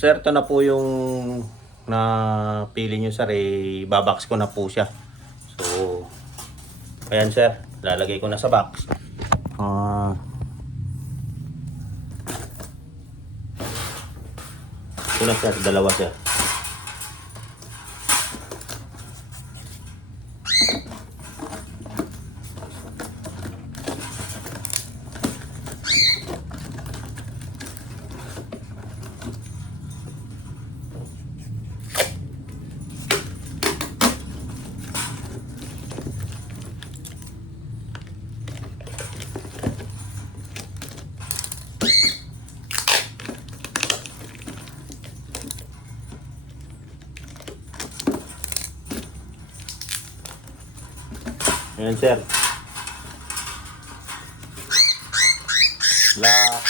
Sir, ito na po yung napili nyo sir, babox ko na po siya. So, ayan sir, lalagay ko na sa box. Ito na sir, dalawa sir. Ayan sir. Black.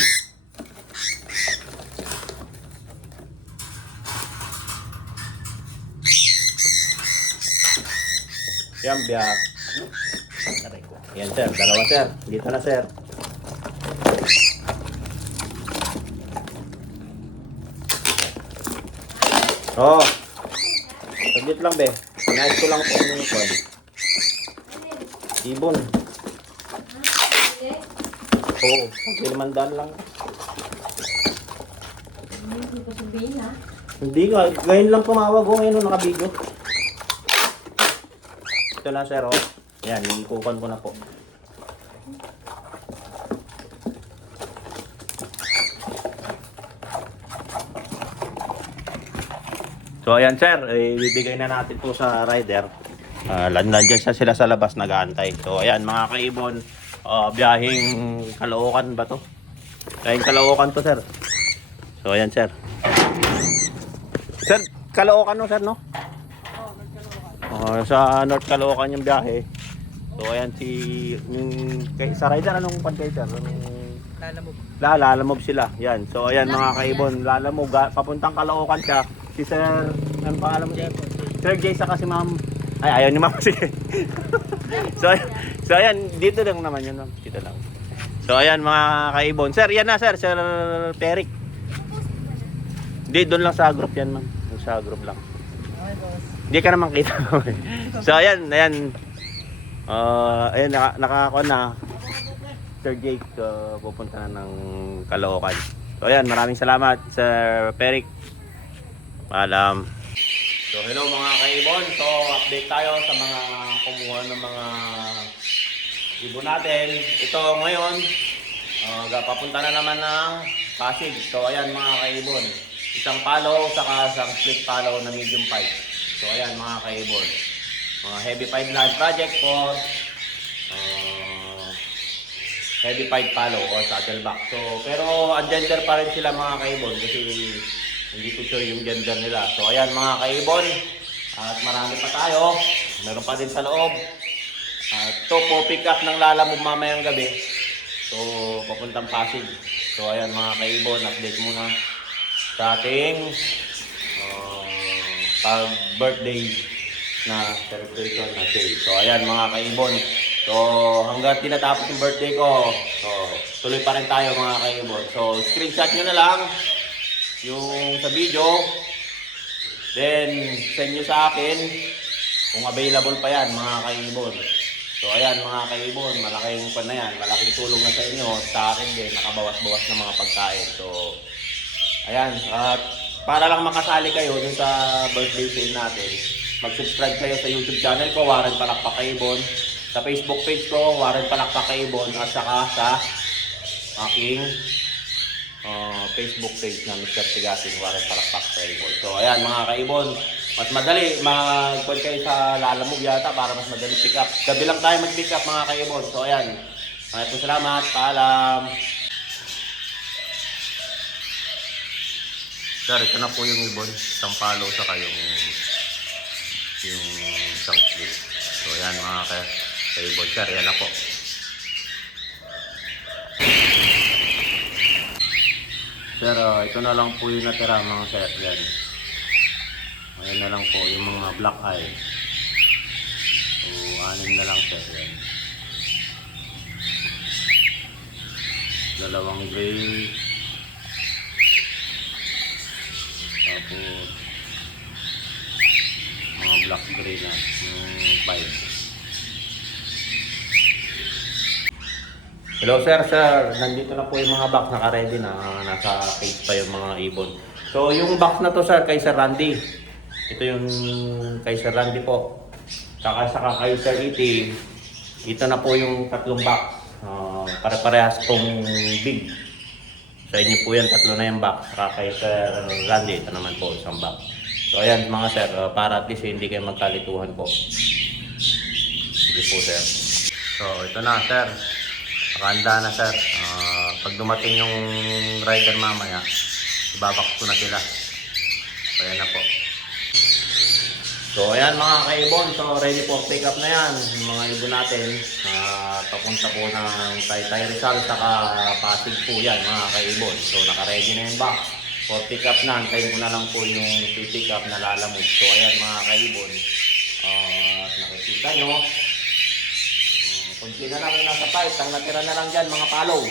Yan biyak. Ayan sir, dalawa sir. Dito na sir. Oh. Saglit lang be. Nais ko lang po yung code. Ibon. Oo, pag-500 lang. Hindi ko sabihin ha. Hindi nga, ngayon lang tumawag ko, ngayon nakabidyo. Ito na sir, oh. Yan, ikukuhan ko na po. So ayan sir, ibibigay na natin po sa rider. Nandiyan sila sa labas nag-aantay. So ayan mga kaibon, biyaheng Caloocan ba to? Biyaheng Caloocan to sir. So ayan sir. Sir, Caloocan no sir no? Sa North Caloocan yung biyahe. So ayan sa rider anong pad kayo sir? Lalamove. Lalamove sila. Yan. So ayan mga kaibon, lalamove papuntang Caloocan siya. Si sir, ano pangalan mo? Sir Jay saka si ma'am. Ay, ayaw ni ma'am. Sige. so ayan, dito lang naman yun ma'am. Dito lang. So ayan mga kaibon. Sir, yan na sir. Sir Peric. Hindi, doon lang sa group yan ma'am. Sa group lang. Okay, boss. Hindi ka naman kita. So ayan. Ayan, nakakuha na. Sir Jake, pupunta na ng Caloocan. So ayan, maraming salamat Sir Peric. Paalam. So hello mga kaibon. So update tayo sa mga kumuha ng mga ibon natin. Ito ngayon, papunta na naman ng Pasig. So ayan mga kaibon. Isang palo saka isang split palo na medium pipe. So ayan mga kaibon. Mga heavy pipe land project for heavy pipe palo o saddleback. So pero ungender pa rin sila mga kaibon kasi hindi ko sure yung gender nila. So ayan mga kaibon. At marami pa tayo. Meron pa din sa loob. At ito po pick up ng lalamove mamayang gabi. So papuntang Pasig. So ayan mga kaibon. Update muna sa ating pag birthday na celebration na day. So ayan mga kaibon. So hanggang tinatapos yung birthday ko. So tuloy pa rin tayo mga kaibon. So screenshot nyo na lang yung sa video, then send nyo sa akin kung available pa yan mga kaibon. So ayan mga kaibon, malaking pan na yan, malaking tulong na sa inyo, sa akin din, nakabawas-bawas ng mga pagkain. So ayan, at para lang makasali kayo dun sa birthday sale natin, mag-subscribe kayo sa YouTube channel ko, Warren Palakpak Kaibon, sa Facebook page ko, Warren Palakpak Kaibon, at saka sa aking Facebook page na Mr. Tigasin, Warren Palakpak Kaibon. So ayan mga kaibon, mas madali mag-call kayo sa lalamove yata para mas madali pick up. Gabi lang tayo mag-pick up mga kaibon. So ayan, maraming salamat, paalam. Sir, ito na po yung ibon, isang palo saka yung isang split. So ayan mga kaibon, sir, yan na po. Sir, ito na lang po yung natira mga sir. Yan. Ayan na lang po yung mga black eye. So, 6 na lang sir. Yan. Dalawang gray. mga black gray na yung 5. Hello sir, nandito na po yung mga box, naka-ready na, nasa page pa yung mga ibon. So yung box na to sir, kay Sir Randy. Ito yung kay Sir Randy po. Saka kay Sir Iti, ito na po yung tatlong box. Pare-parehas pong big. Sa inyo po yan, tatlo na yung box. Saka kay Sir Randy, ito naman po, isang box. So ayan mga sir, para at least hindi kayo magkalituhan po. Sige po sir. So ito na sir. Nakahanda na sir. Pag dumating yung rider mamaya, ibabak ko na sila. So ayan na po. So ayan mga kaibon, so ready for pick up na yan. Yung mga ibon natin, papunta po ng Taytay Rizal saka Pasig po yan mga kaibon. So naka-ready na yung box. For pick up na, antayin ko na lang po yung pick up na lalamog. So ayan mga kaibon, nakikita nyo. Kunti na lang yung nasa pipe, ang natira na lang dyan mga palow.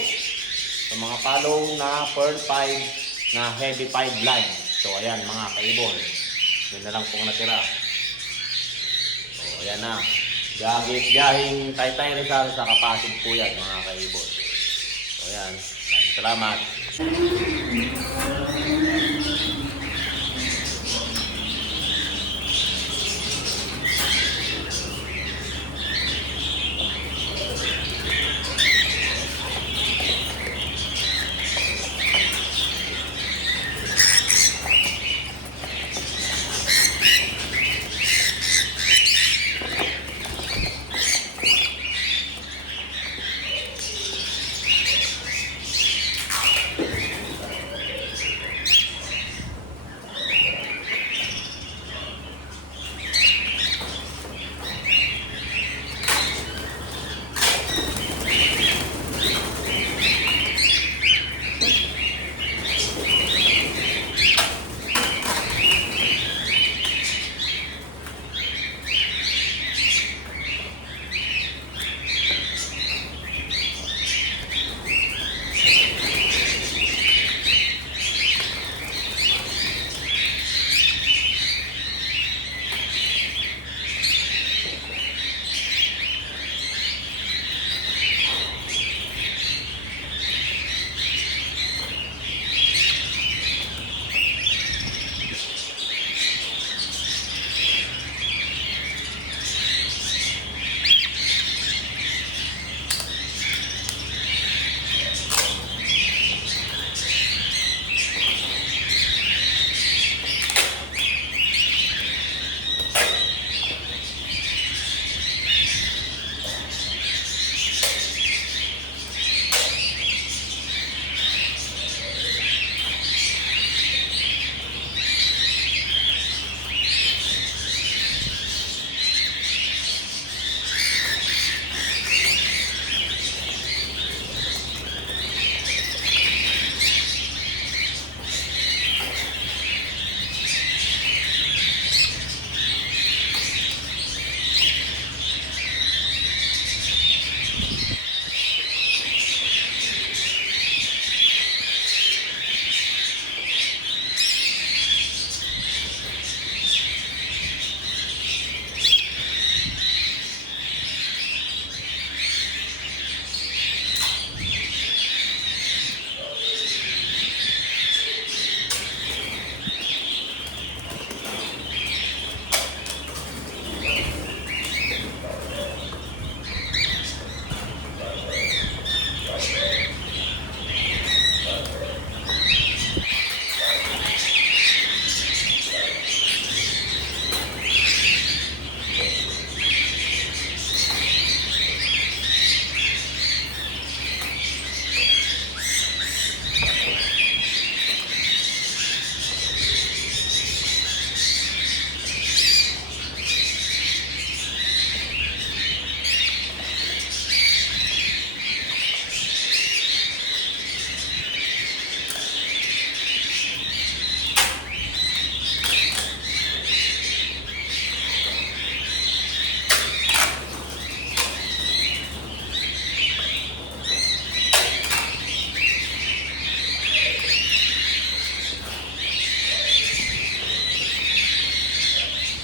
So mga palow na pearl 5 na heavy 5 line. So ayan mga kaibon, yun na lang pong natira. So ayan na, biyahing Taytay Rizal sa Kapasig po yan mga kaibon. So ayan, salamat.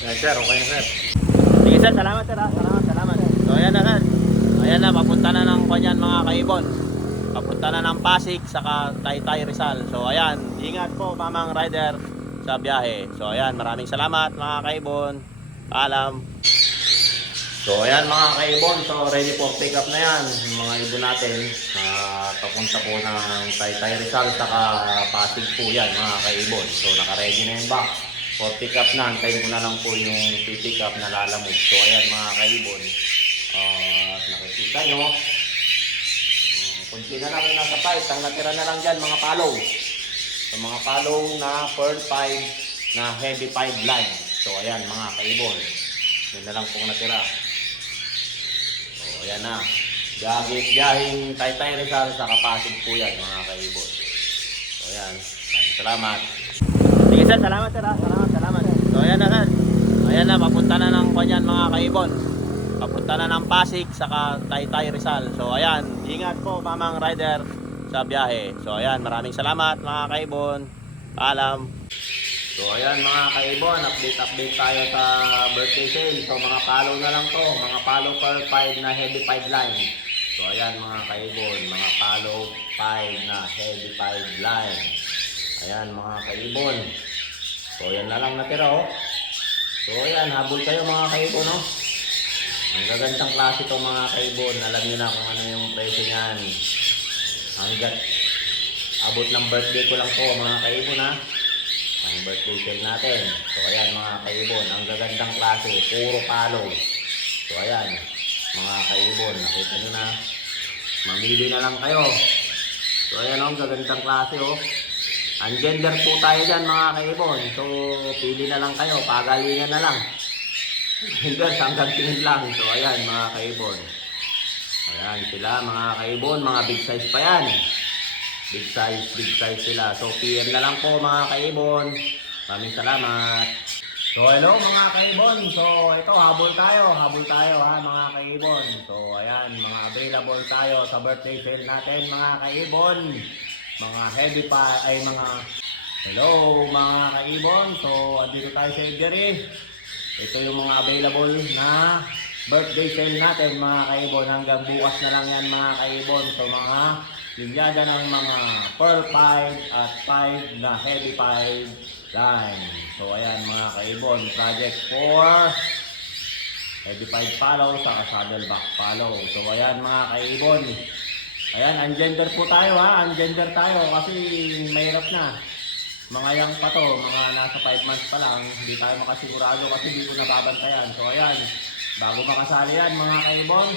Yan, sir, okay na, sir. Sige, sir, salamat, sir, ha. Salamat. So, ayan na, sir. Ayan na, papunta na ng kanyan, mga kaibon. Papunta na ng Pasig, saka Taytay Rizal. So, ayan, ingat po, mamang rider sa biyahe. So, ayan, maraming salamat, mga kaibon. Paalam. So, ayan, mga kaibon. So, ready for pick up na yan. Yung mga ibon natin. Papunta po ng Taytay Rizal, saka Pasig po yan, mga kaibon. So, naka-ready na yung box. For pick up na, antayin ko na lang po yung pick up na lalamog. So, ayan, mga kaibon. Nakikita nyo. Kunti na lang yung nasa pipe. Ang natira na lang dyan, mga palaw. So, mga palaw na pearl pipe na heavy pipe line. So, ayan, mga kaibon. Yun na lang pong natira. So, ayan na. Biyahing Taytay Rizal sa Pasig po yan, mga kaibon. So, ayan. Salamat. Sige, sir. Salamat, sir. Salamat. So, ayan na, sir. Ayan na. Papunta na ng kanyan, mga kaibon. Papunta na ng Pasig, saka Taytay Rizal. So, ayan. Ingat po, mamang rider sa biyahe. So, ayan. Maraming salamat, mga kaibon. Paalam. So, ayan, mga kaibon. Update tayo sa birthday sale. So, mga follow na lang to. Mga follow per 5 na heavy 5 line. So, ayan, mga kaibon. Mga follow 5 na heavy 5 line. Ayan, mga kaibon. So, ayan na lang natira, oh. So, ayan. Habol kayo, mga kaibon, oh. Ang gagandang klase ito, mga kaibon. Alam nyo na kung ano yung presyo niyan. Hanggat abot ng birthday ko lang to, mga kaibon, ha. Ang birthday sale natin. So, ayan, mga kaibon. Ang gagandang klase. Puro follow. So, ayan. Mga kaibon. Nakita nyo na. Mamili na lang kayo. So, ayan, ang gagandang klase, oh. Ang gender po tayo dyan, mga kaibon. So, pili na lang kayo. Pagalingan na lang. Gender, hanggang tingin lang. So, ayan, mga kaibon. Ayan sila, mga kaibon. Mga big size pa yan. Big size sila. So, PM na lang po, mga kaibon. Maraming salamat. So, hello, mga kaibon. So, ito, habol tayo, ha, mga kaibon. So, ayan, mga available tayo sa birthday sale natin, mga kaibon. Mga heavy pa, ay mga, hello, mga kaibon. So, andito tayo sa Every. Ito yung mga available na birthday sale natin, mga kaibon. Hanggang bukas na lang yan, mga kaibon. So, mga linyada ng mga pearl pipe at pipe na heavy pipe line. So, ayan, mga kaibon. Project 4 heavy pipe follow sa saddleback follow. So, ayan, mga kaibon. Ayan, ungender po tayo, ha. Ungender tayo kasi mahirap na. Mga yang pa to, mga nasa 5 months pa lang, hindi tayo makasigurado kasi hindi ko nababantayan. So, ayan, bago makasali yan, mga kaibon,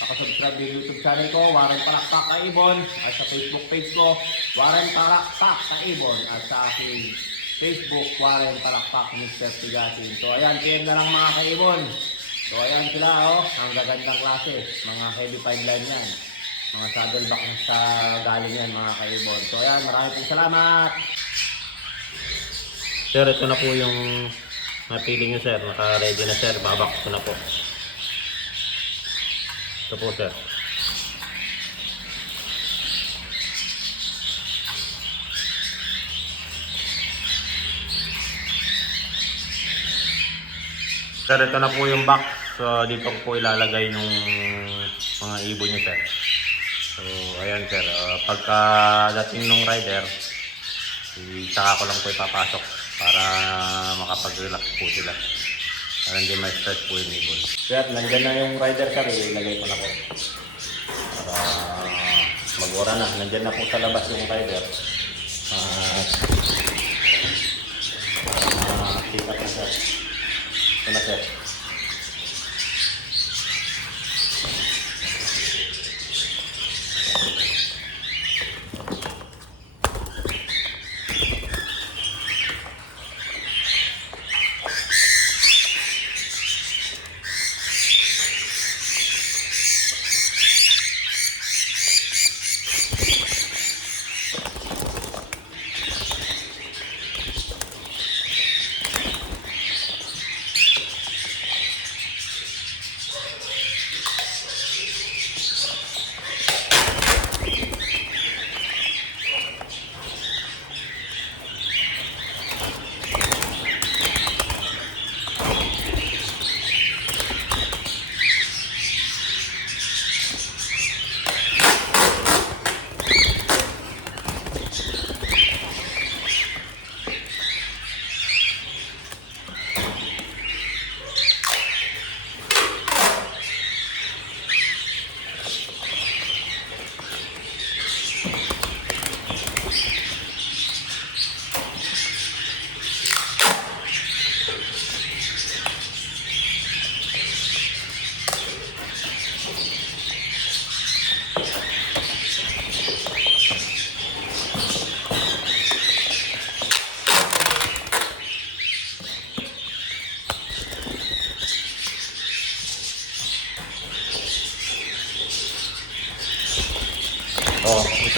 nakasubscribe yung YouTube channel ko, Warren Palakpak Kaibon, at sa Facebook page ko, Warren Palakpak Kaibon, at sa aking Facebook, Warren Palakpak Mr. Tigasin. So, ayan, PM na lang, mga kaibon. So, ayan sila, oh, ang gagandang klase, mga heavy 5 line yan. Mga saddleback sa galing yan, mga kaibon. So, ayan, maraming pong salamat. Sir, ito na po yung napili nyo, sir. Naka-ready na, sir. Babak ko na po. Ito po, sir. Sir, ito na po yung box. So, dito ko po ilalagay yung mga ibon nyo, sir. So, ayan, sir. Pagka dating nung rider, saka ko lang po ipapasok para makapag-relax po sila. Para hindi ma-stress po yung ibon. Sir, nandyan na yung rider, sir. Ilagay ko na po. Para mag-ora na. Nandyan na po sa labas yung rider. Kita po, sir. Ito na, sir.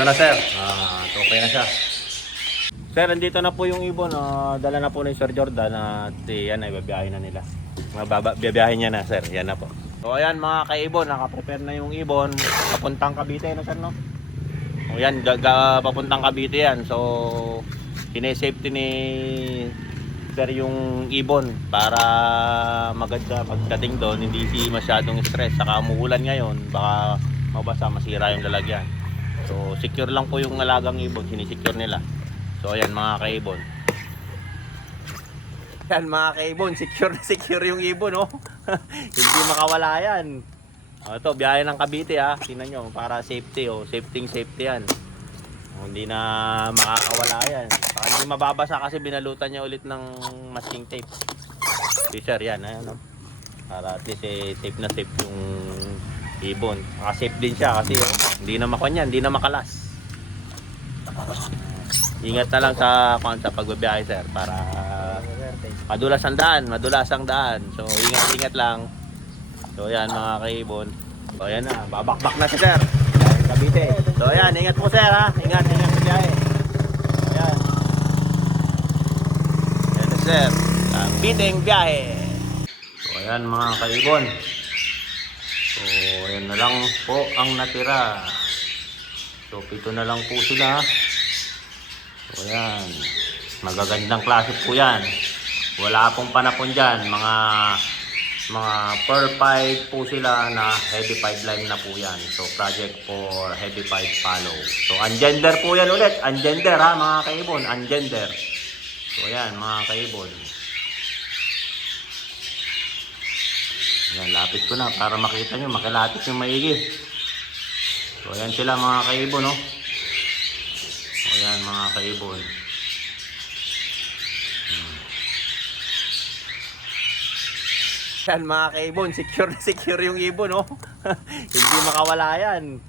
na sir. Okay na siya. Sir, andito na po yung ibon. Dala na po ni Sir Jordan at yan ay babiyahin na nila. Babiyahin niya na sir. Yan na po. So ayan mga kaibon, nakaprepare na yung ibon. Papuntang Cavite na sir no? O yan, papuntang Cavite yan. So sinesafety ni sir yung ibon para maganda pagdating doon. Hindi si masyadong stress. Saka umuulan ngayon, baka mabasa, masira yung lalagyan. So secure lang po yung alagang ibon. Sinisecure nila. So ayan mga kaibon. Yan mga kaibon, secure yung ibon oh. Hindi makawala yan. Ito, biyahe ng Cavite ha. Tingnan nyo, para safety oh. Safety yan. Hindi na makakawala yan. Baka hindi mababasa kasi binalutan niya ulit ng masking tape. Fisher yan, ayan oh. Para at least safe na safe yung ibon. Safe din siya kasi oh, hindi na makuha yan, hindi na makalas. Ingat na lang sa pagbabiyahe sir para madulas ang daan. So ingat lang. So ayan mga kaibon. So ayan na, babakbak na si sir. Cavite. So ayan, ingat po sir ha. Ingat sa biyahe. Ayan. Ayan na sir. Cavite biyahe. So ayan mga kaibon. So ayan na lang po ang natira. So 7 na lang po sila. So ayan, magagandang klase po yan. Wala pong panapon dyan. Mga pearl pied po sila na heavy pied line na po yan. So project for heavy pied follow. So ungender po yan ulit. Ungender ha mga kaibon. Ungender. So ayan mga kaibon. Ayan, lapit ko na para makita nyo. Makilapit yung maigi. So ayan sila mga kaibon no. Ayan mga kaibon. Ayan mga kaibon, secure yung ibon oh. Hindi makawala yan.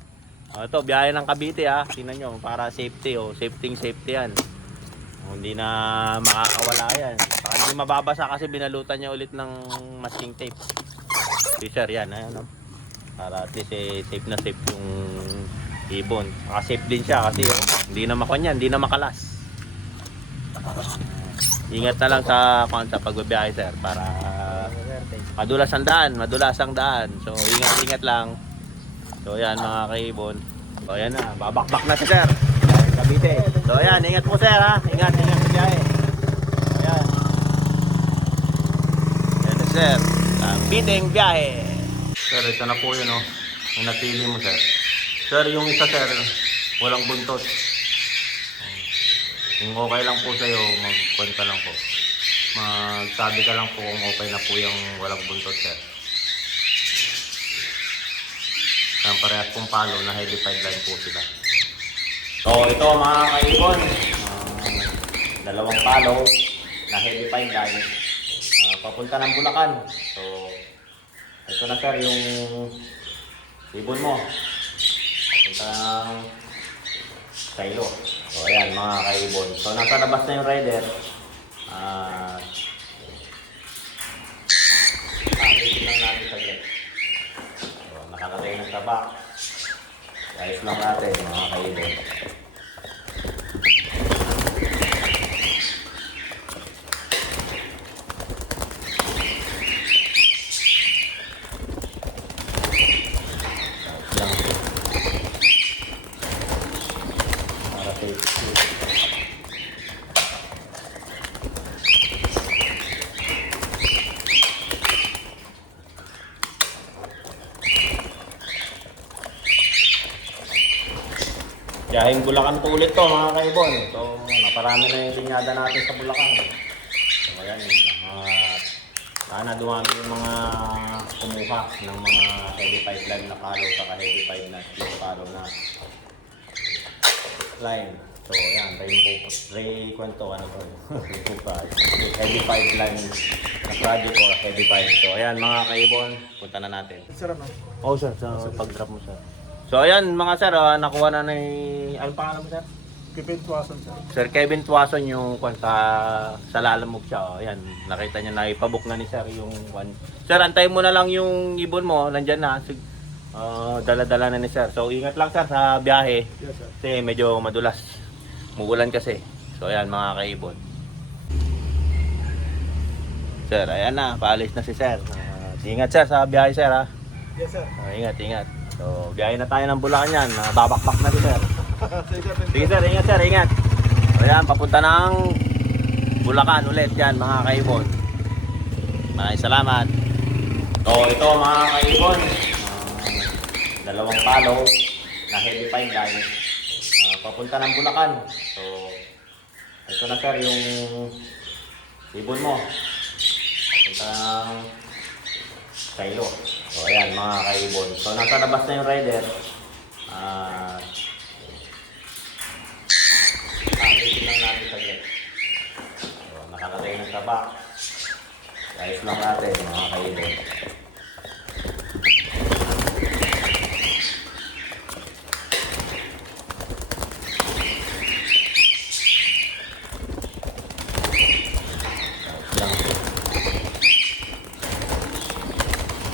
Ito, biyahe ng Cavite ha. Tingnan nyo, para safety oh. Safety yan. Hindi na makakawala yan. Baka hindi mababasa kasi binalutan niya ulit ng masking tape. Fisher yan, ayan oh. Para at least safe na safe yung ibon. Safe din siya kasi oh, hindi na makuha yan, hindi na makalas. Ingat na lang sa pagbabiyahe sir para madulas ang daan. So ingat lang. So ayan mga kaibon. So ayan na, babakbak na si sir. Cavite. So ayan, ingat po sir ha. Ingat sa biyahe. Ayan. Ayan na sir. Cavite biyahe. Sir, ito na po yun oh. Yung napili mo sir. Sir, yung isa sir, walang buntot. Kung okay lang po sa'yo, magkwenta lang po. Magsabi ka lang po kung okay na po yung walang buntot sir. Ang parehas pong palo na heavy pied line po sila. So ito mga kaibon, dalawang palo na heavy pied line. Papunta ng Bulacan. So ito na sir yung ibon mo. Papunta ng Silo. So ayan mga kaibon. So nasa labas na yung rider. Alisin lang natin saglit. So nakalagay ng tabak. Ayos lang natin mga kaibon. Biyaheng Bulacan po ulit to mga kaibon. So naparami na yung linyada natin sa Bulacan. So ayan, sana dumami yung mga kumuha ng mga heavy pipe line na palo sa heavy pipe na split palo na line. So ayan, kwento ano to. Heavy pipe line na project or heavy pipe. So ayan mga kaibon, punta na natin. Sir, ano? Oh sir, sa pag-drop mo sir. So ayan mga sir, nakuha na ni... Anong pangalan mo sir? Kevin Tuason, sir. Sir Kevin Tuason yung sa lalamog siya. Oh. Ayan, nakita niya na ipabook na ni sir yung Sir, antayin mo na lang yung ibon mo. Nandyan na. dala-dala na ni sir. So ingat lang sir sa biyahe. Yes, sir. Kasi medyo madulas. Mugulan kasi. So ayan mga kaibon. Sir, ayan na. Paalis na si sir. Ingat sir sa biyahe sir ha. Yes, sir. Ingat, ingat. So biyahe na tayo ng Bulacan yan. Babakbak na si sir. Sige, sir. Sige sir, ingat sir, ingat. So ayan, papunta ng Bulacan ulit yan mga kaibon. Maraming salamat. So ito mga kaibon, dalawang palo na heavy fine line papunta ng Bulacan. So ito na sir yung ibon mo. Papunta ng Kailo. So ayan mga kaibon. So nasa labas na yung rider. Alisin lang natin saglit. So nakalagay ng tabak. Ayos lang natin mga kaibon.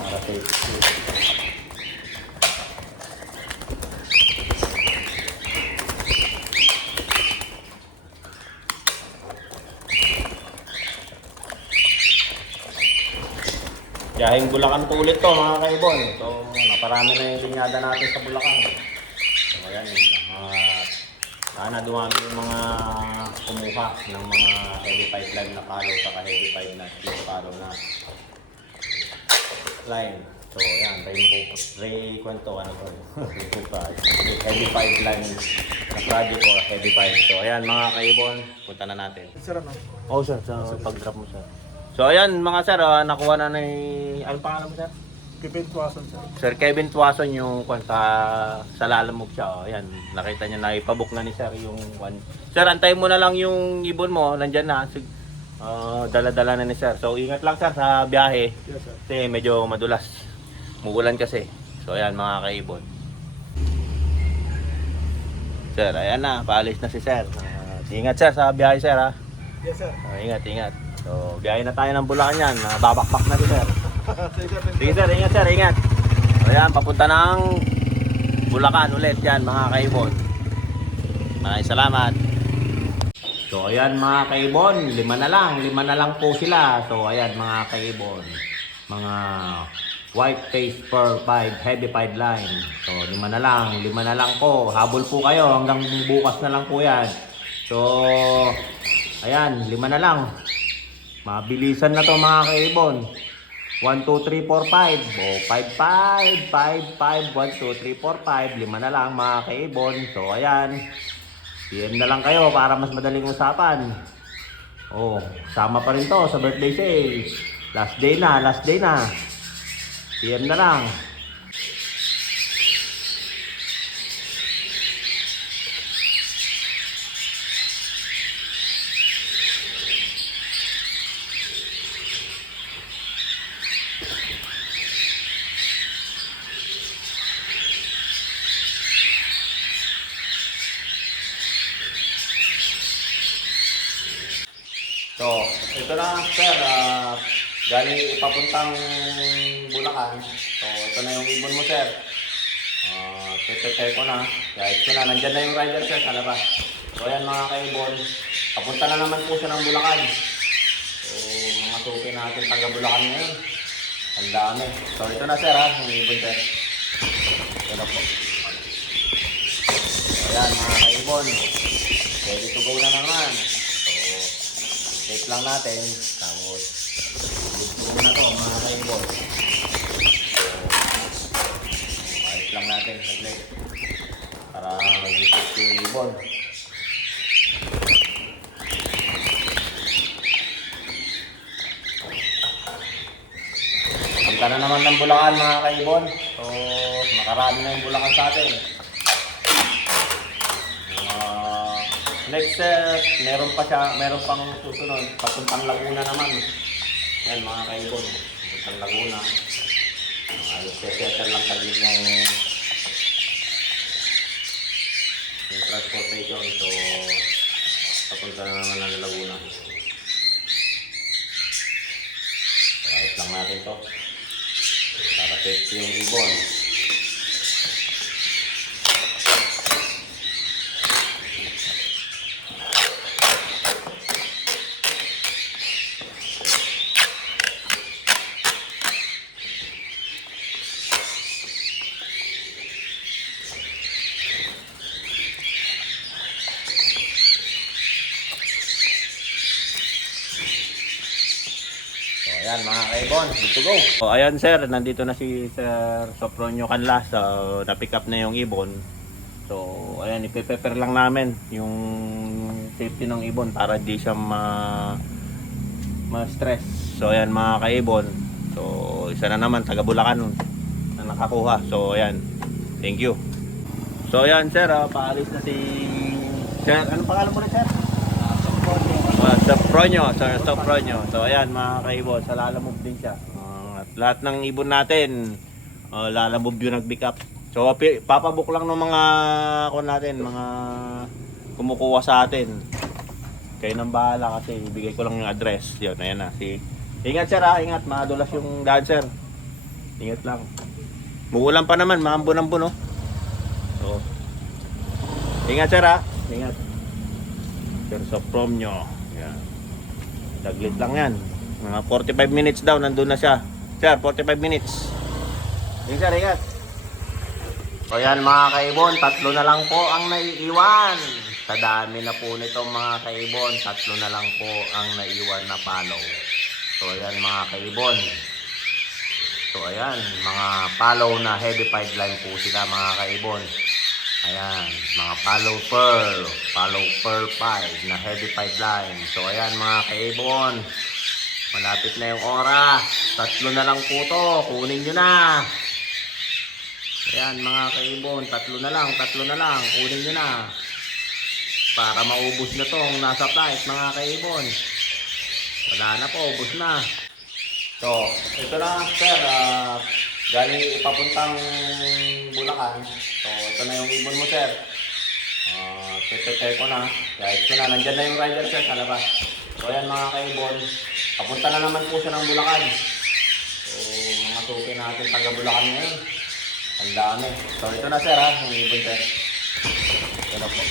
Para safety. Biyaheng Bulacan po ulit to mga kaibon. So naparami na yung linyada natin sa Bulacan. So ayan, sana dumami yung mga kumuha ng mga heavy pipeline na palo sa heavy pipe na steel palo na line. So ayan, kwento ano to? Heavy pipeline na project or heavy pipe. So ayan mga kaibon, punta na natin. Sir, ano? Oh sir, sa pag-drop mo sir. So ayan mga sir, nakuha na ni... Anong pangalan mo sir? Kevin Tuason, sir. Sir Kevin Tuason yung sa lalamog siya. Oh, ayan, nakita niya na ipabook na ni sir yung one. Sir, antayin mo na lang yung ibon mo, nandyan na. Dala-dala na ni sir. So ingat lang sir sa biyahe. Yes, sir. Kasi medyo madulas. Mugulan kasi. So ayan mga kaibon. Sir, ayan na, paalis na si sir. Ingat sir sa biyahe sir ha. Yes, sir. Ingat, ingat. So biyahe na tayo ng Bulacan yan. Babakbak na si sir. Sige, sir. Sige sir, ingat sir, ingat. So ayan, papunta ng Bulacan ulit yan mga kaibon. Maraming salamat. So ayan mga kaibon, lima na lang po sila. So ayan mga kaibon, mga white face pearl pipe, heavy pipe line. So lima na lang po. Habol po kayo hanggang bukas na lang po yan. So ayan, lima na lang. Mabilisan na to mga kaibon. 1, 2, 3, 4, 5. O, 5, 5, 5, 5, 1, 2, 3, 4, 5. Lima na lang mga kaibon. So, ayan. PM na lang kayo para mas madaling usapan. Oh, sama pa rin to sa birthday sale. Last day na. PM na lang. So, ito na sir, galing ipapuntang Bulacan. So, ito na yung ibon mo sir. Prepare ko na. Guys, ko na. Nandyan na yung rider sir sa labas. So, ayan mga kaibon. Papunta na naman po siya ng Bulacan. So, mga suki natin taga Bulacan ngayon. Ang dami. So, ito na sir ha, yung ibon sir. Ito na po. So, ayan mga kaibon. Ready to go na naman. Tape lang natin, tapos gusto na to mga kaibon. Ayos lang natin saglit para mag-isip yung ibon. Punta na naman ng Bulacan mga kaibon. So makarami na yung Bulacan sa atin. Next set, meron pang susunod, papuntang Laguna naman. Yan mga kaibon, papuntang Laguna. Ayos, settle lang taglit yung transportation. So, papunta na naman ng Laguna. So, ayos lang natin to. Para safety yung ibon. Ayan mga kaibon, good to go. So ayan sir, nandito na si Sir Sopronio Canlas. So na-pick up na yung ibon. So ayan, ipe-prepare lang namin yung safety ng ibon para di siya ma-stress. So ayan mga kaibon. So isa na naman taga Bulacan na nakakuha. So ayan, thank you. So ayan sir, paalis na si Sir, anong pangalan mo na sir? Sopronio. So ayan mga kaibon, sa lalamove din siya. At lahat ng ibon natin, lalamove yung nag-pick up. So papabook lang ng mga natin, mga kumukuha sa atin. Kayo nang bahala kasi ibigay ko lang yung address. Yun, ayan na. Ingat sir ha, ingat. Madulas yung daan sir. Ingat lang. Muulan pa naman, maambon-ambon oh. So, ingat sir ha. Ingat. Sir Sopronio. Yan. Daglit lang yan. Mga 45 minutes daw, nandun na siya. Sir, 45 minutes. Ingat sir, ingat. So yan mga kaibon, 3 na lang po ang naiiwan. Sa dami na po nito mga kaibon, 3 na lang po ang naiwan na follow. So yan mga kaibon. So ayan, mga follow na heavy pipeline po sila mga kaibon. Ayan, mga follow pearl 5 na heavy pipeline. So ayan mga kaibon, malapit na yung oras. 3 na lang po to, kunin nyo na. Ayan mga kaibon, 3 na lang, kunin nyo na. Para maubos na tong nasa flight mga kaibon. Wala na po, ubos na. So, ito na sir, galing ipapuntang Bulacan. So, ito na yung ibon mo sir. Prepare ko na. Guys, ko na, nandyan na yung rider sir sa labas. So, ayan mga kaibon, papunta na naman po siya ng Bulacan. So, mga suki natin taga Bulacan ngayon. Ang dami. So ito na sir ha, yung ibon sir. Ito na po.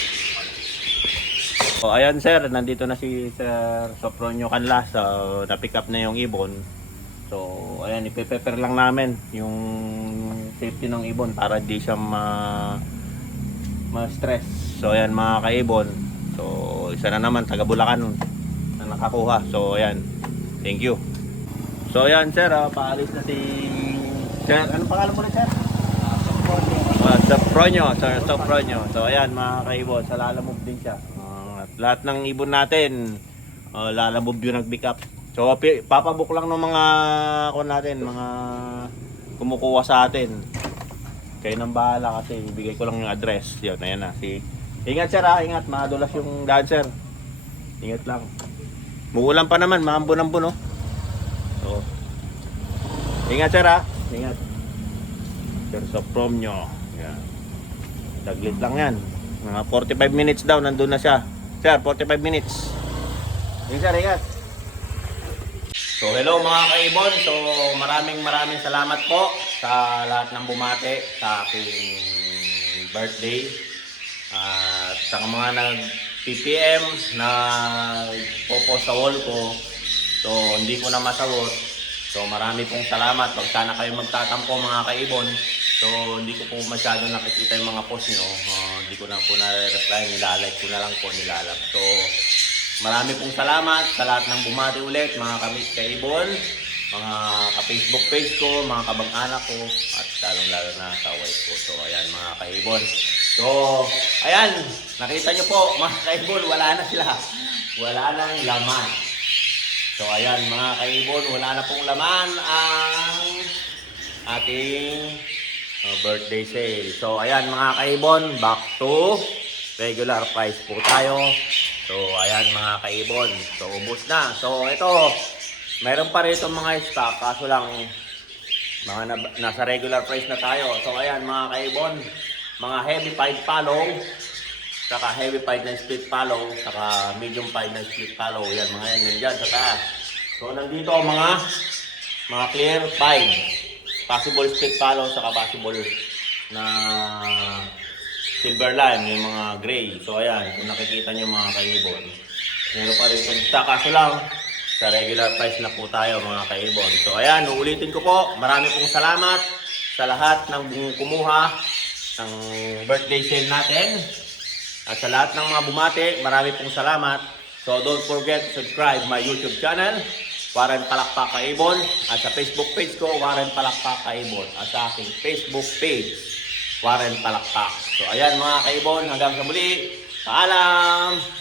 So ayan sir, nandito na si Sir Sopronio Canlas. So na-pick up na yung ibon. So ayan, ipe-prepare lang namin yung safety ng ibon para di siya ma-stress. So ayan mga kaibon. So isa na naman taga Bulacan na nakakuha. So ayan, thank you. So ayan sir, paalis na si Sir, anong pangalan mo na sir? Sopronio. So ayan mga kaibon, sa lalamove din siya. At lahat ng ibon natin, lalamove yung nag-pick up. So papabook lang ng mga natin, mga kumukuha sa atin. Kayo nang bahala kasi ibigay ko lang yung address. Yun, ayan na. Ingat sir ha, ingat. Madulas yung daan sir. Ingat lang. Muulan pa naman, maambon-ambon oh. So, ingat sir ha, ingat. Sir Sopronio. Yan. Daglit lang yan. Mga 45 minutes daw, nandun na siya. Sir, 45 minutes. Ingat, ingat. So, hello mga kaibon. So, maraming salamat po sa lahat ng bumate sa aking birthday. At sa mga nag-PPM na popost sa wall ko. So, hindi ko na masagot. So, marami pong salamat. Pag sana kayo magtatampo mga kaibon. So, hindi ko po masyado nakikita yung mga post nyo. Hindi ko na po na-reply. Nilalike ko na lang po, nilalap. So, marami pong salamat sa lahat ng bumati ulit. Mga kaibon, mga ka-Facebook page ko, mga kabang-anak ko, at lalong-lalo na sa wife ko. So, ayan mga kaibon. So, ayan. Nakita nyo po, mga kaibon, wala na sila. Wala nang laman. So, ayan mga kaibon, wala na pong laman ang ating birthday sale. So ayan mga kaibon, back to regular price po tayo. So ayan mga kaibon, so ubos na. So ito, meron pa rito mga stock, kaso lang nasa regular price na tayo. So ayan mga kaibon, mga heavy 5 follow, saka heavy 5 na split follow, saka medium 5 na split follow. Yan mga yan, nandyan sa taas. So nandito mga clear 5. Possible split follow, saka possible na silver lime, yung mga gray. So ayan, kung nakikita nyo mga kaibon, meron pa rin itong stock. Kaso lang, sa regular price na po tayo mga kaibon. So ayan, uulitin ko po, marami pong salamat sa lahat ng kumuha ng birthday sale natin. At sa lahat ng mga bumati, marami pong salamat. So don't forget to subscribe my YouTube channel. Warren Palakpak Kaibon. At sa Facebook page ko, Warren Palakpak Kaibon. At sa aking Facebook page, Warren Palakpak. So ayan mga kaibon, hanggang sa muli. Paalam!